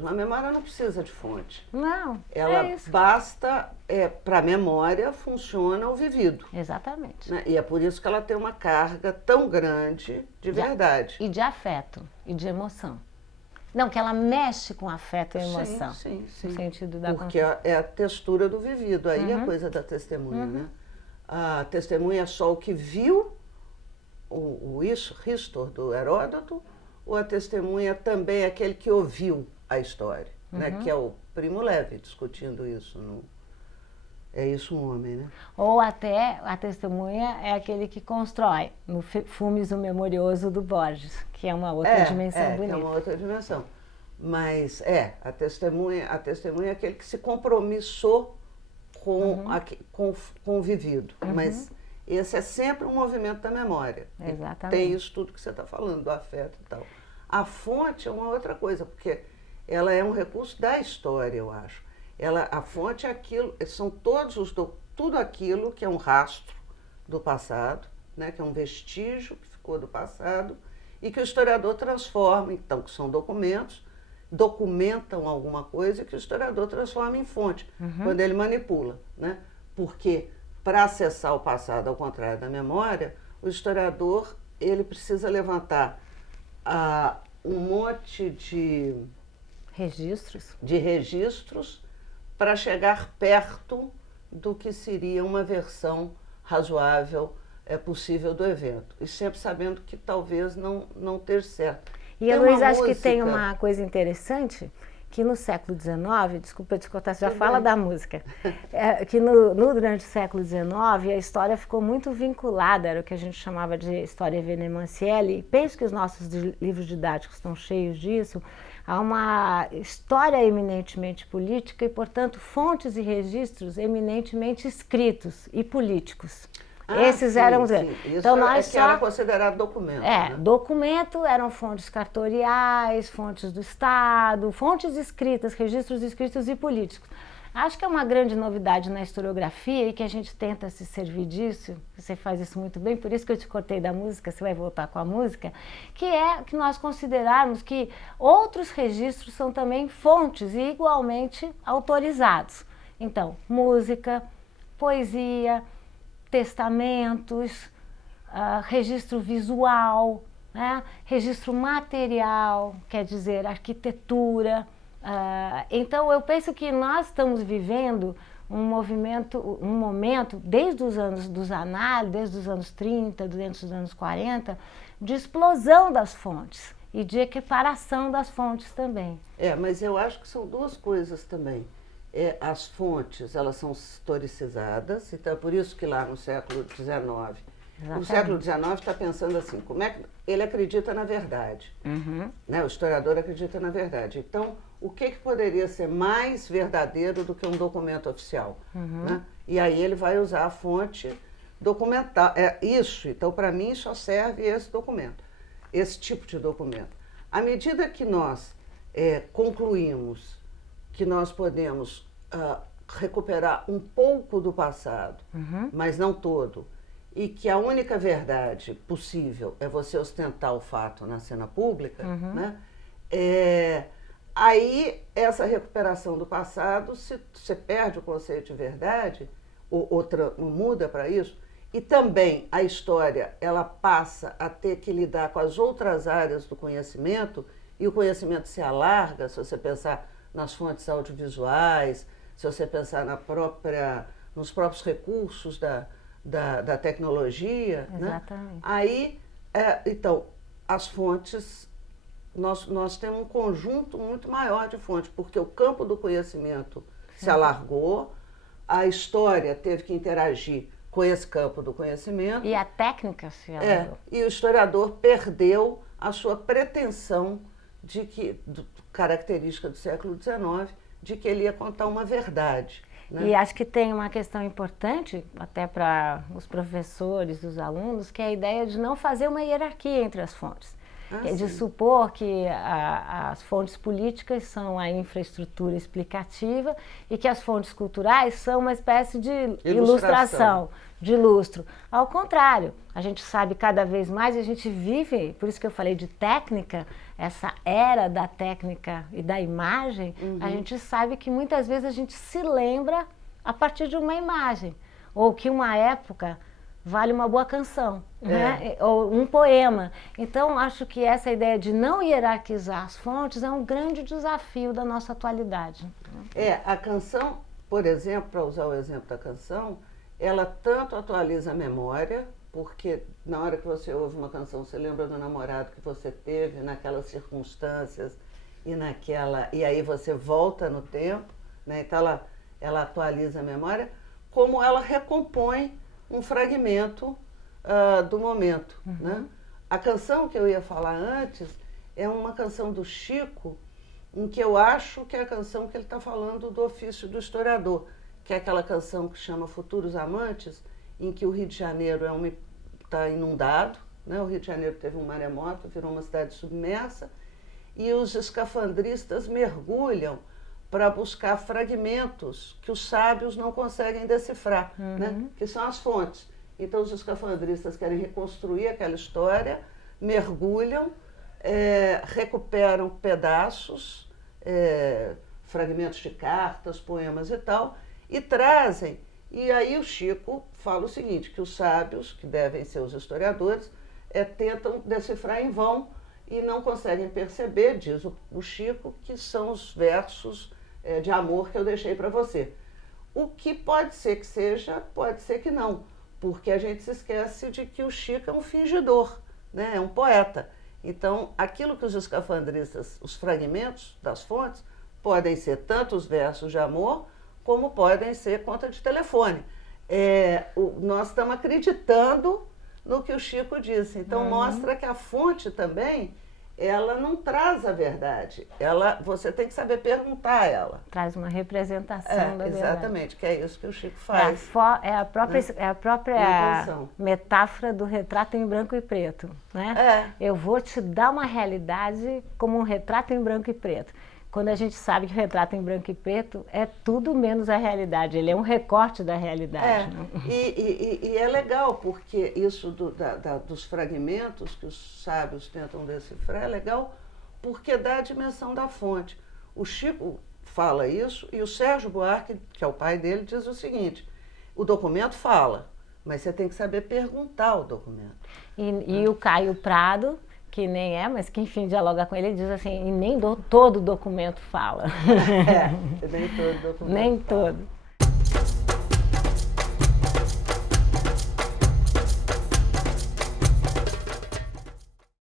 fontes. Uma memória não precisa de fonte. Não, Ela é isso. basta, para a memória funciona o vivido. Exatamente. Né? E é por isso que ela tem uma carga tão grande de verdade. E de afeto, e de emoção. Não, que ela mexe com afeto e emoção. Sim, sim. No sentido da Porque é a textura do vivido. Aí é a coisa da testemunha, né? A testemunha é só o que viu, o Histor do Heródoto, ou a testemunha também é aquele que ouviu a história, né? Que é o Primo Levi discutindo isso. É isso um homem, né? Ou até a testemunha é aquele que constrói, no Fumes o Memorioso do Borges, que é uma outra dimensão bonita. É uma outra dimensão. Mas a testemunha é aquele que se compromissou com o vivido. Mas esse é sempre um movimento da memória. Exatamente. Tem isso tudo que você está falando, do afeto e tal. A fonte é uma outra coisa, porque ela é um recurso da história, eu acho. A fonte é aquilo, são tudo aquilo que é um rastro do passado, né, que é um vestígio que ficou do passado, e que o historiador transforma, então, que são documentos, documentam alguma coisa que o historiador transforma em fonte, quando ele manipula, né? Porque para acessar o passado, ao contrário da memória, o historiador ele precisa levantar um monte de registros para chegar perto do que seria uma versão razoável, possível do evento. E sempre sabendo que talvez não esteja certo. E a Luísa, acho que tem uma coisa interessante, que no século XIX, desculpa te cortar, você já fala da música, que durante o século XIX a história ficou muito vinculada, era o que a gente chamava de história evenemenciale, e penso que os nossos livros didáticos estão cheios disso. Há uma história eminentemente política e, portanto, fontes e registros eminentemente escritos e políticos. Esses eram os grandes. Então, nós que era considerado documento. Né? Documento eram fontes cartoriais, fontes do Estado, fontes escritas, registros escritos e políticos. Acho que é uma grande novidade na historiografia e que a gente tenta se servir disso, você faz isso muito bem, por isso que eu te cortei da música, você vai voltar com a música, que é que nós considerarmos que outros registros são também fontes e igualmente autorizados. Então, música, poesia, testamentos, registro visual, né? Registro material, quer dizer, arquitetura. Então, eu penso que nós estamos vivendo um momento, desde os anos dos análises, desde os anos 30, desde os anos 40, de explosão das fontes e de equiparação das fontes também. Mas eu acho que são duas coisas também. As fontes, elas são historicizadas, então é por isso que lá no século XIX, o século XIX está pensando assim, como é que ele acredita na verdade, né? O historiador acredita na verdade. Então, o que poderia ser mais verdadeiro do que um documento oficial? Né? E aí ele vai usar a fonte documental. Então para mim só serve esse documento, esse tipo de documento. À medida que nós concluímos que nós podemos recuperar um pouco do passado, mas não todo, e que a única verdade possível é você ostentar o fato na cena pública, né? Aí essa recuperação do passado, você perde o conceito de verdade, ou muda para isso, e também a história ela passa a ter que lidar com as outras áreas do conhecimento, e o conhecimento se alarga, se você pensar nas fontes audiovisuais, se você pensar nos próprios recursos da tecnologia. Exatamente. Né? Aí, então, as fontes, nós temos um conjunto muito maior de fontes, porque o campo do conhecimento se alargou, a história teve que interagir com esse campo do conhecimento. E a técnica se alargou. E o historiador perdeu a sua pretensão característica do século XIX, de que ele ia contar uma verdade. Né? E acho que tem uma questão importante, até para os professores, os alunos, que é a ideia de não fazer uma hierarquia entre as fontes. de supor que as fontes políticas são a infraestrutura explicativa e que as fontes culturais são uma espécie de ilustração, de lustro. Ao contrário, a gente sabe cada vez mais, a gente vive, por isso que eu falei de técnica, essa era da técnica e da imagem, a gente sabe que muitas vezes a gente se lembra a partir de uma imagem, ou que uma época vale uma boa canção, né? Ou um poema. Então, acho que essa ideia de não hierarquizar as fontes é um grande desafio da nossa atualidade. A canção, por exemplo, para usar o exemplo da canção, ela tanto atualiza a memória, porque na hora que você ouve uma canção, você lembra do namorado que você teve naquelas circunstâncias e aí você volta no tempo, né? Então ela atualiza a memória, como ela recompõe um fragmento do momento, né? A canção que eu ia falar antes é uma canção do Chico, em que eu acho que é a canção que ele está falando do ofício do historiador, que é aquela canção que chama Futuros Amantes, em que o Rio de Janeiro está inundado, né? O Rio de Janeiro teve um maremoto, virou uma cidade submersa, e os escafandristas mergulham para buscar fragmentos que os sábios não conseguem decifrar, né? Que são as fontes. Então os escafandristas querem reconstruir aquela história, mergulham, recuperam pedaços, fragmentos de cartas, poemas e tal, e trazem. E aí o Chico fala o seguinte, que os sábios, que devem ser os historiadores, tentam decifrar em vão e não conseguem perceber, diz o Chico, que são os versos de amor que eu deixei para você. O que pode ser que seja, pode ser que não, porque a gente se esquece de que o Chico é um fingidor, né? É um poeta. Então, aquilo que os escafandristas, os fragmentos das fontes, podem ser tanto os versos de amor, como podem ser conta de telefone. Nós estamos acreditando no que o Chico disse. Então, mostra que a fonte também, ela não traz a verdade. Você tem que saber perguntar a ela. Traz uma representação da verdade. Exatamente, que é isso que o Chico faz. É a própria metáfora do retrato em branco e preto, né? Eu vou te dar uma realidade como um retrato em branco e preto. Quando a gente sabe que o retrato em branco e preto é tudo menos a realidade, ele é um recorte da realidade. Né? E é legal, porque isso dos fragmentos que os sábios tentam decifrar é legal, porque dá a dimensão da fonte. O Chico fala isso e o Sérgio Buarque, que é o pai dele, diz o seguinte, o documento fala, mas você tem que saber perguntar o documento. E o Caio Prado, que nem mas que enfim dialoga com ele, diz assim, e nem todo documento fala. Nem todo documento nem fala. todo.